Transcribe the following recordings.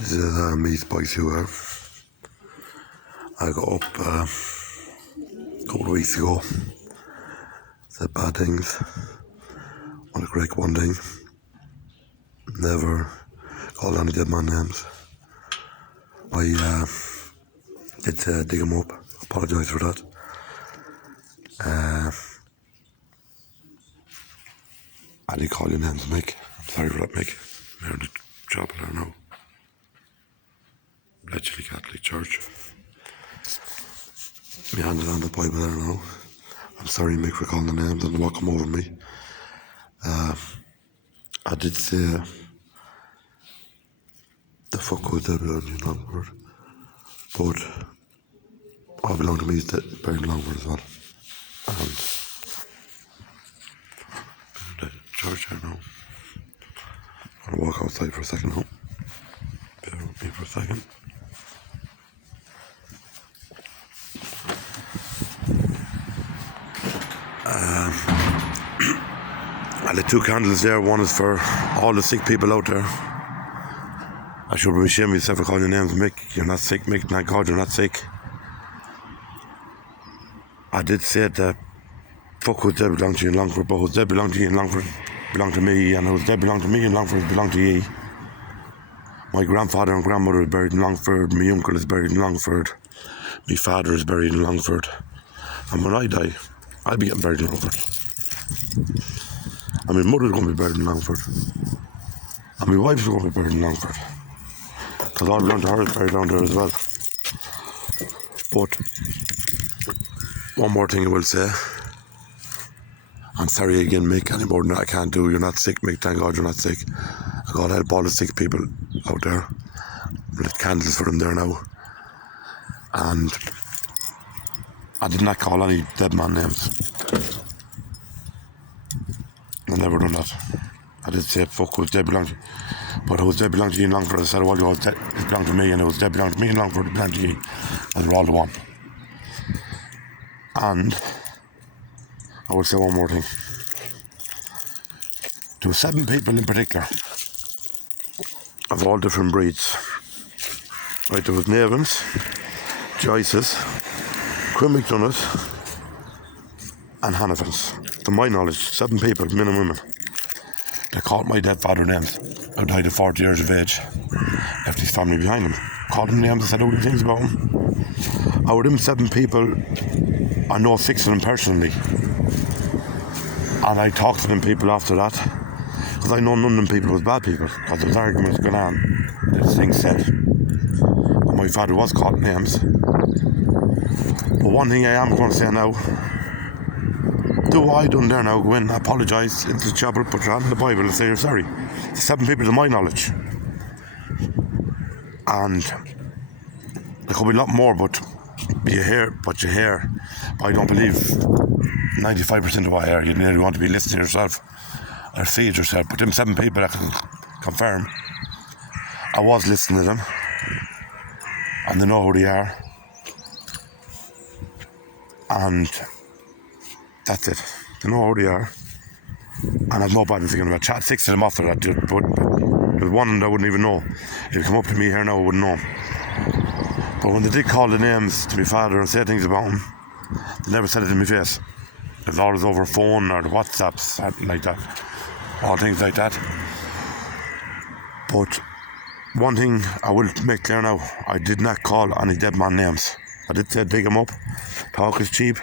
This is me, Spice Hugh. I got up a couple of weeks ago, said bad things, want to correct one thing, never called any dead man names. I did dig him up, apologise for that. I did call your names, Mick. I'm sorry for that, Mick. I'm in the chapel there now. Allegedly Catholic Church. My hand is on the Bible there now. I'm sorry, Mick, for calling the names and what come over me. I did say the fuck was devil on you, Longford. But all belong to me is buried in Longford as well. And the church here now. I'm gonna walk outside for a second now. Bear with me for a second. I lit 2 candles there. One is for all the sick people out there. I should be ashamed of myself for calling your names, Mick. You're not sick, Mick. Thank God you're not sick. I did say that fuck who's dead belonged to you in Longford, but who's dead belonged to you in Longford belonged to me, and who's dead belonged to me in Longford belonged to ye. My grandfather and grandmother is buried in Longford. My uncle is buried in Longford. My father is buried in Longford. And when I die, I'll be getting buried in Longford. And my mother's going to be buried in Longford. And my wife's going to be buried in Longford. Because all belong to her is buried down there as well. But one more thing I will say. I'm sorry again, Mick. Any more than that I can't do. You're not sick, Mick. Thank God you're not sick. God help all the sick people out there. Lit candles for them there now. And I did not call any dead man names. I never done that. I did say fuck who's dead belonged to you. But who's dead belonged to you in Longford, I said, well, it belonged to me, and it was dead belonged to me in Longford, it belonged to you. And we're all the one. And I will say one more thing. There were 7 people in particular of all different breeds. Right, there was Nevins, Joyces, Quinn McDonough's, and Hannafins. To my knowledge, 7 people, men and women, they called my dead father names. Who died at 40 years of age, left his family behind him. Called him names and said ugly things about him. Out of them 7 people, I know 6 of them personally. And I talked to them people after that, because I know none of them people was bad people, because there was arguments going on, there's things said. And my father was called names. But one thing I am going to say now, do what I done there now, go in, apologise into the chapel, put your hand in the Bible and say you're sorry. There's 7 people to my knowledge. And there could be a lot more, but you hear. But I don't believe 95% of what I hear. You nearly want to be listening to yourself or see it yourself. But them 7 people I can confirm, I was listening to them. And they know who they are. And that's it. They know who they are. And I've no bad thinking about chat 6 of them after that. But there's one that I wouldn't even know. If you come up to me here now, I wouldn't know. But when they did call the names to my father and say things about him, they never said it in my face. It was always over phone or the WhatsApps, something like that. All things like that. But one thing I will make clear now, I did not call any dead man names. I did say dig him up. Talk is cheap.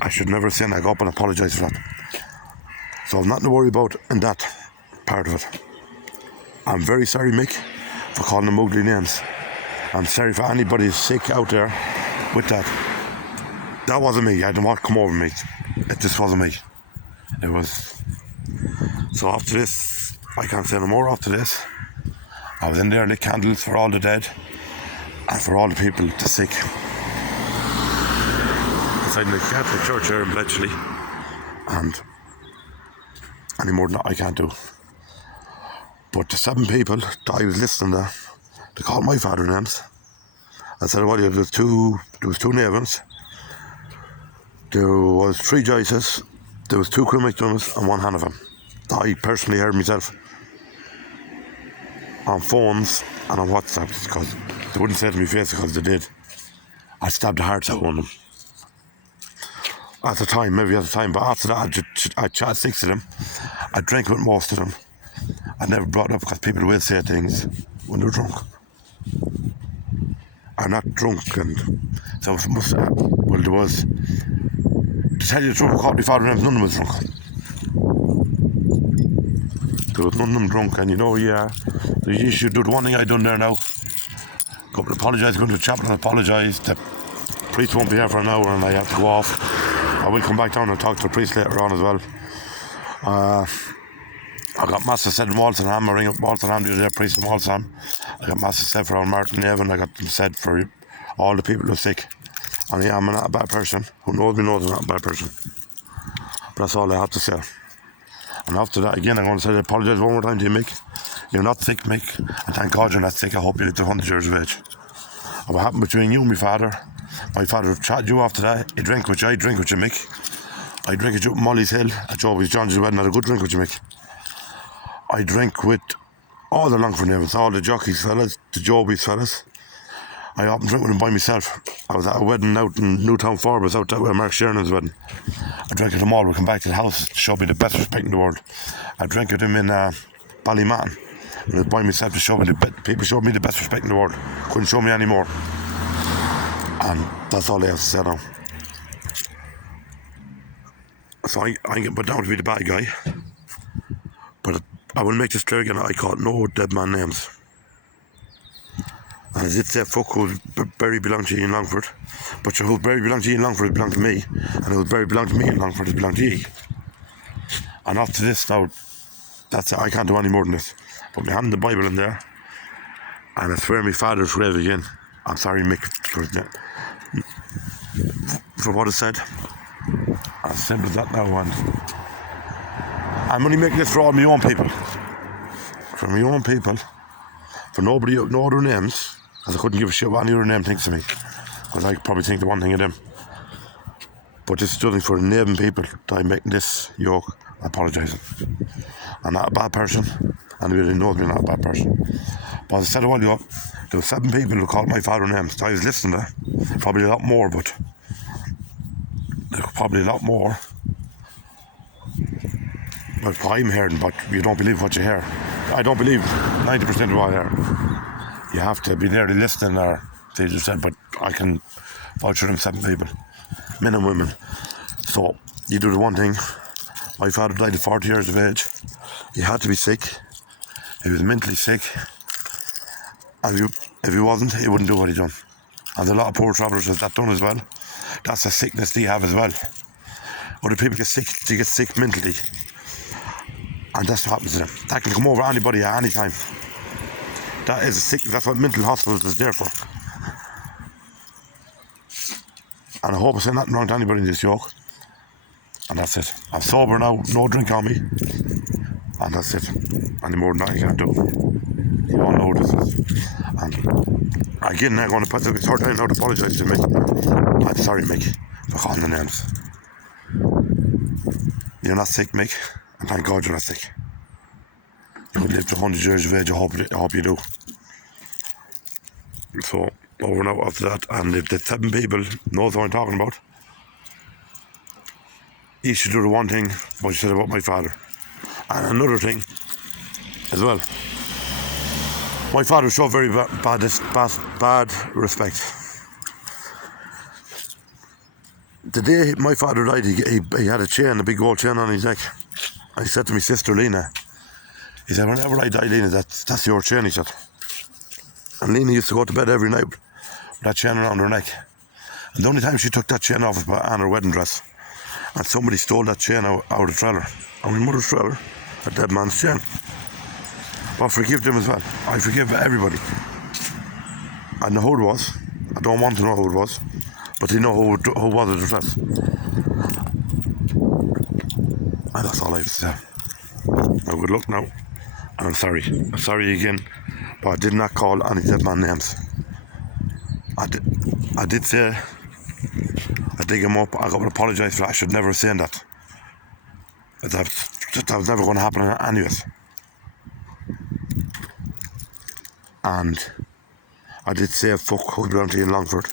I should never say I go up and apologise for that. So I've nothing to worry about in that part of it. I'm very sorry, Mick, for calling them ugly names. I'm sorry for anybody who's sick out there with that. That wasn't me. I don't want to come over me. It just wasn't me. It was. So after this, I can't say no more after this. I was in there lit candles for all the dead and for all the people, the sick. Inside the Catholic Church here in Bletchley. And any more than that I can't do. But the 7 people that I was listening to, they called my father names. I said, well, there was 2 Nevins, there was 3 Joyces, there was 2 Quinn McDonough's and 1 Hannafin. I personally heard myself on phones and on WhatsApp, because they wouldn't say it to me face because they did. I stabbed the hearts out of one of them. At the time, but after that, I chatted 6 of them. I drank with most of them. I never brought it up because people will say things when they're drunk. I'm not drunk, and so it must. Well, there was. To tell you the truth, I caught my father and none of them was drunk. There was none of them drunk, and you should do the one thing I done there now. Go and apologise, go to the chapel and apologise. The priest won't be here for an hour, and I have to go off. I will come back down and talk to the priest later on as well. I got massive said in Walsingham. I ring up Walsingham the other day, priest in Walsingham. I got massive said for Martin Nevin. I got them said for all the people who are sick. And I'm not a bad person. Who knows me knows I'm not a bad person. But that's all I have to say. And after that, again, I'm going to say I apologise one more time to you, Mick. You're not sick, Mick. And thank God you're not sick. I hope you live to 100 years of age. And what happened between you and my father chatted you after that. He drank with you. I drink with you, Mick. I drink with you at Molly's Hill at Joby's John's wedding. Had a good drink with you, Mick. I drink with all the Longford neighbours, all the jockeys fellas, the Joby's fellas. I often drink with them by myself. I was at a wedding out in Newtown Forbes, out there where Mark Shernan's wedding. I drank with them all. We come back to the house to show me the best respect in the world. I drank with them in Ballyman. I was by myself to show me people showed me the best respect in the world. Couldn't show me any more. And that's all I have to say now. So I ain't getting put down to be the bad guy. But I will make this clear again, I caught no dead man names. And I did say fuck who's buried belonged to you in Longford. But who's buried belonged to you in Longford belonged to me. And who's buried belonged to me in Longford it belonged to you. And after this now, that's it, I can't do any more than this. Put my hand in the Bible in there. And I swear my father's grave again. I'm sorry, Mick, for what I said. As simple as that now, and I'm only making this for all my own people. For my own people. For nobody, no other names. Because I couldn't give a shit what any other name thinks of me. Because I probably think the one thing of them. But this is just for the Nevin people that I'm making this yoke. I'm apologising. I'm not a bad person. Anybody knows me, I'm not a bad person. But as I said a while ago, there were 7 people who called my father names. I was listening to probably a lot more, but there's probably a lot more. But I'm hearing, but you don't believe what you hear. I don't believe 90% of what I hear. You have to be nearly listening, or they just said, but I can vouch for them 7 people, men and women. So you do the one thing. My father died at 40 years of age. He had to be sick. He was mentally sick. And if he wasn't, he wouldn't do what he done. And a lot of poor travellers has that done as well. That's a sickness they have as well. Other people get sick, they get sick mentally. And that's what happens to them. That can come over anybody at any time. That is a sick, that's what mental hospitals is there for. And I hope I say nothing wrong to anybody in this yoke. And that's it. I'm sober now, no drink on me. And that's it. Any more than that I can't do. You all know what this is. And again, I'm going to put the third time now to apologise to Mick. I'm sorry, Mick, for calling the names. You're not sick, Mick, and thank God you're not sick. You would live to 100 years of age, I hope you do. So, over now after that, and if the 7 people knows what I'm talking about, you should do the one thing what you said about my father. And another thing as well. My father showed very bad respect. The day my father died, he had a chain, a big gold chain on his neck. I said to my sister Lena, he said, whenever I die, Lena, that's your chain, he said. And Lena used to go to bed every night with that chain around her neck. And the only time she took that chain off was on her wedding dress. And somebody stole that chain out of the trailer. On my mother's trailer, a dead man's chain. But forgive them as well. I forgive everybody. I know who it was. I don't want to know who it was. But they know who was at the dress. And that's all I have to say. Now good luck now. And I'm sorry. I'm sorry again. But I did not call any dead man names. I did say, I dig him up. I got to apologise for that. I should never have said that. That was never going to happen anyways. And I did say, fuck, who belonged to Ian Longford?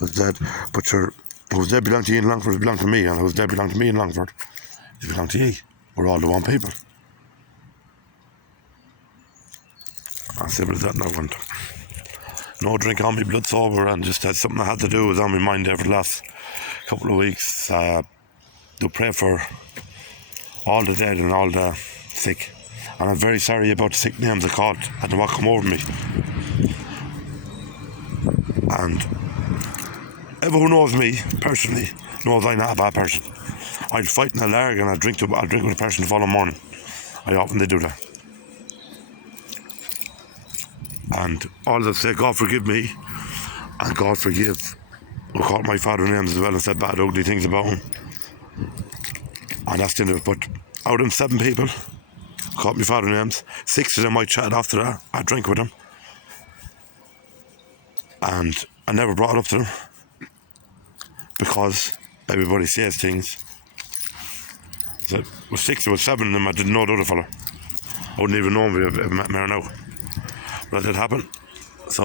I said, but sure, who's dead belonged to Ian Longford, it belonged to me, and who's dead belonged to me in Longford, it belonged to ye. We're all the one people. I said, but that no one. No drink on me, blood sober, and just had something I had to do. Was on my mind there for the last couple of weeks. To pray for all the dead and all the sick. And I'm very sorry about the sick names I called. I don't know what come over me. And everyone who knows me personally knows I'm not a bad person. I'd fight in a larg and I'd drink with a person the following morning. I often do that. And all that say, God forgive me, and God forgive who called my father names as well and said bad ugly things about him. And that's the end of it. But out of them 7 people called my father names, 6 of them I chatted after that. I drank with them. And I never brought it up to them. Because everybody says things. So with 6 or 7 of them I didn't know the other fella. I wouldn't even know him if I met him now. But that did happen.